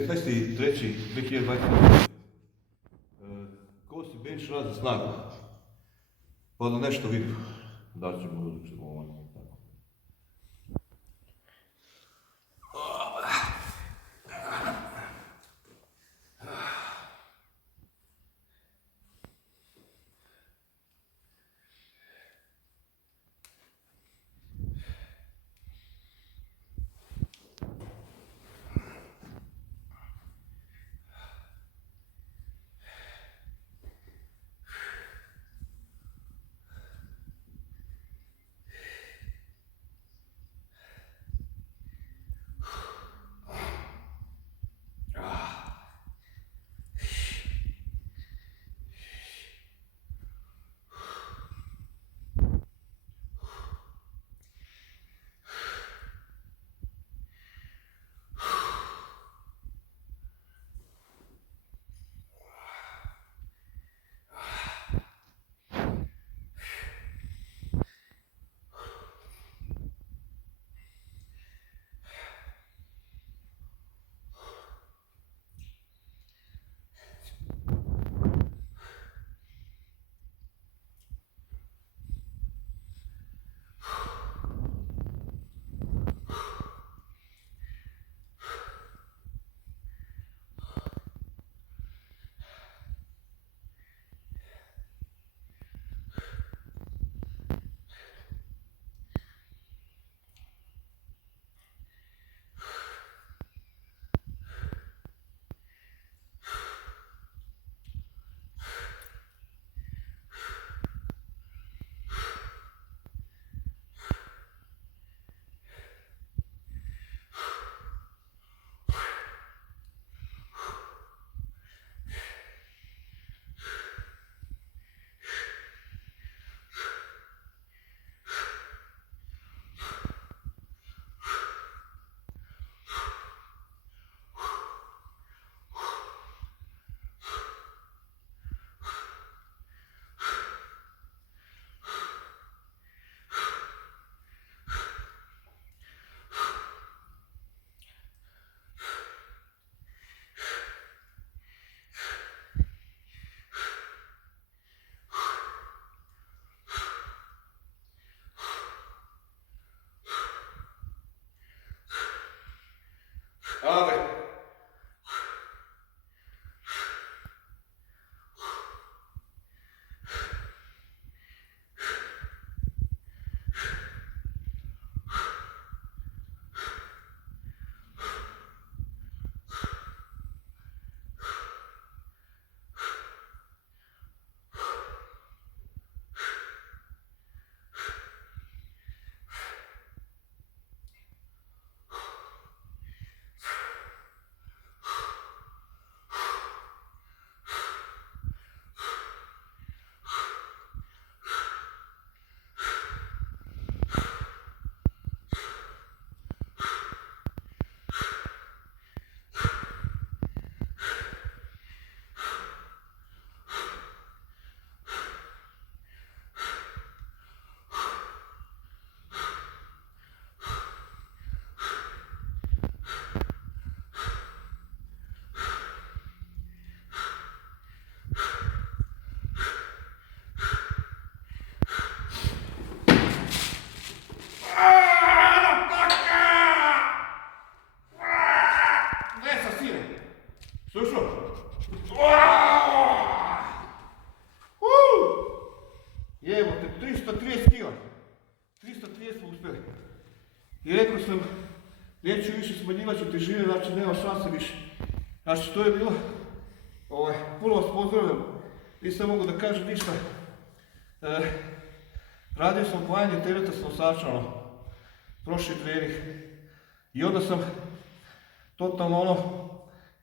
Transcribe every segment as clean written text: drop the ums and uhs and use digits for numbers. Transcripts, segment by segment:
15.3.2020. Kosti bench rad za snagu. Pa da nešto vidim. Da ćemo odlučiti ovo. Ave. Slušao? Jevo te, 330 kila. 330 smo uspjeli. I rekao sam, neću više smanjivati težine, znači nema šanse više. Znači to je bilo, puno vas pozdravljam, nisam mogu da kažem ništa. Radio sam pojanje tereta s nosača, prošli trening. I onda sam totalno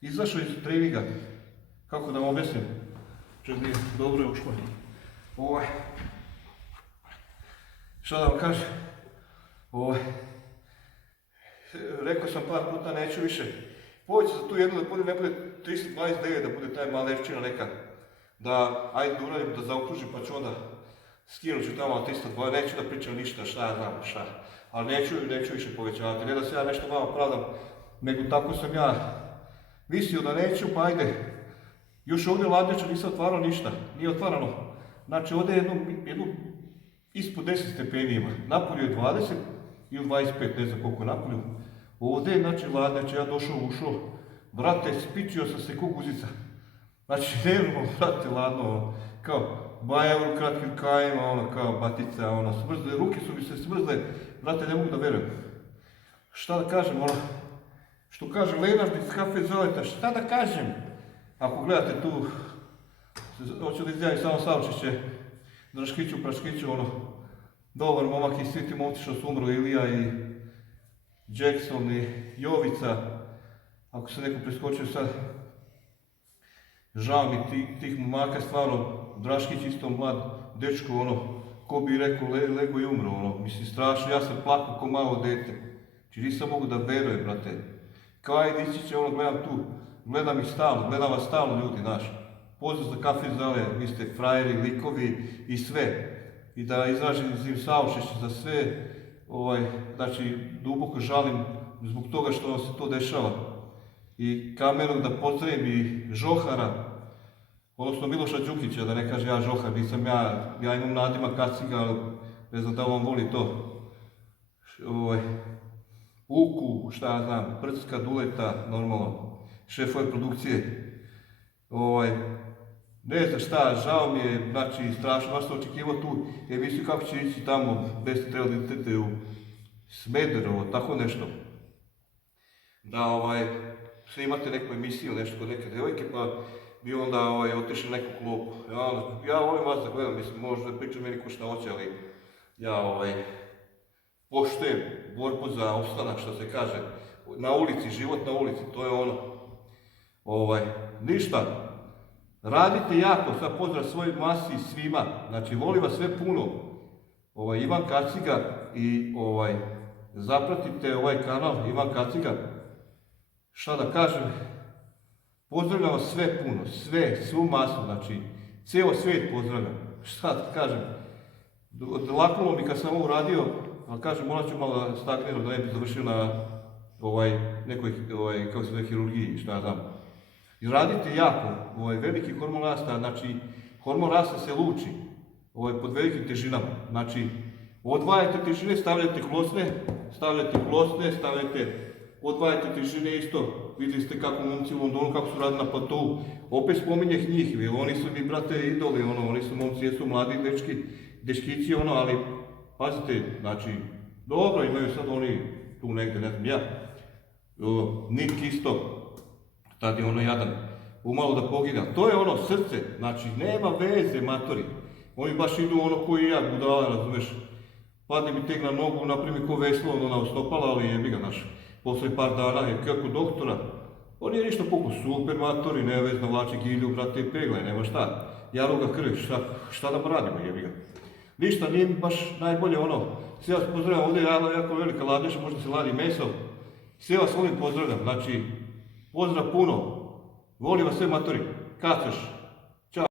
izašao iz treninga. Kako da vam objasnim? Čak mi dobro je ušlo. Šta da vam kažem? Rekao sam par puta, neću više. Poveći za tu jednu da bude, ne bude 329, da bude taj malevčina neka. Da, ajde da uradim, da zaokružim, pa ću onda skinut ću tamo na 302, neću da pričam ništa, šta ja znam, šta. Ali neću više povećavati, ne da se ja nešto vama pravdam, nego tako sam ja mislio da neću, pa ajde. Još ovdje ladnjača nisam otvarao ništa, nije otvarano. Znači ovdje jednu ispod 10 stepeni ima. Napolju je 20 ili 25, ne znam koliko je napolju. Ovdje je znači ladnjača, ja ušao, brate, spičio sam se ko guzica. Znači, nervno, brate, ladno, kao baja u kratkim kajima, kao batica, smrzle, ruke su mi se smrzle, brate, ne mogu da verujem. Šta da kažem, što kaže Lenart iz Kafe Zoleta, šta da kažem? Ako gledate tu, hoću da izjavim samo Savčiće, Draškiću, Praškiću, dobar momak i svi ti momci što su umrli, Ilija i Jackson i Jovica, ako se neko preskočio sad, žao mi tih momaka, stvarno, Draškić isto mlad dečko, ko bi rekao, lego i umro, mislim, strašno, ja sam plakao ko malo dete, znači nisam mogu da verujem, brate, kao ajde ići će, gledam tu, gledam ih stalno, gledam vas stalno ljudi, znaš, pozdrav za Kafe Zale, vi ste frajeri, likovi i sve, i da izražim saučešće za sve, znači, duboko žalim zbog toga što nam se to dešava. I kamerom da pozdravim i Žohara, odnosno Miloša Đukića, da ne kaže ja Žohar, nisam ja imam nadimak Kaciga, ali ne znam da on voli to. Uku, šta ja znam, Prcka, Duleta, normalno, šefove produkcije. Ne znam šta, žao mi je, znači strašno, baš sam očekivao tu emisiju kako će ići tamo, gdje ste trebali da idete u Smederevo, tako nešto. Da snimate neku emisiju, nešto kod neke devojke, pa bi onda otišli neku klubu. Ja volim vas da gledam, mislim, možda pričam meni ko šta hoće, ali ja poštujem borbu za opstanak, što se kaže, na ulici, život na ulici, to je ništa. Radite jako, sad pozdrav svojoj masi i svima, znači volim vas sve puno, Ivan Kaciga i zapratite ovaj kanal Ivan Kaciga. Šta da kažem, pozdravljam vas sve puno, svu masu, znači cijelo svijet pozdravljam. Šta da kažem, laknulo mi kad sam ovo uradio, ali kažem, morat ću malo da stagniram, da ne bi završio na nekoj, kako se zove, hirurgiji, šta ja znam. I radite jako, veliki hormon rasta, znači hormon rasta se luči pod velikim težinama, znači odvajate težine, stavljate klosne, odvajate težine isto, vidjeli ste kako momci u Londonu, kako su radili na platovu, opet spominjeh njih, jer oni su mi, brate, idoli, oni su momci, jesu mladi dečkići, ali pazite, znači, dobro imaju sad oni tu negdje, ne znam ja, Nik isto, tad je jadan, umalo da pogida, to je srce, znači nema veze matori, oni baš idu koji i ja, budala, razumeš, padne mi tek na nogu, naprimjer ko veslo, ona ostopala, ali jebi ga naš, posle par dana je kako doktora, on nije ništa pukao, super matori, nevezno vlači gilju, brate i pegle, nema šta, jaroga krv, šta da radimo, jebi ga. Ništa, nije mi baš najbolje sve vas pozdravljam, ovdje je jako velika ladnjača, možda se ladi meso, sve vas volim pozdravljam, znači, pozdrav puno, volim vas sve matori, kacaš.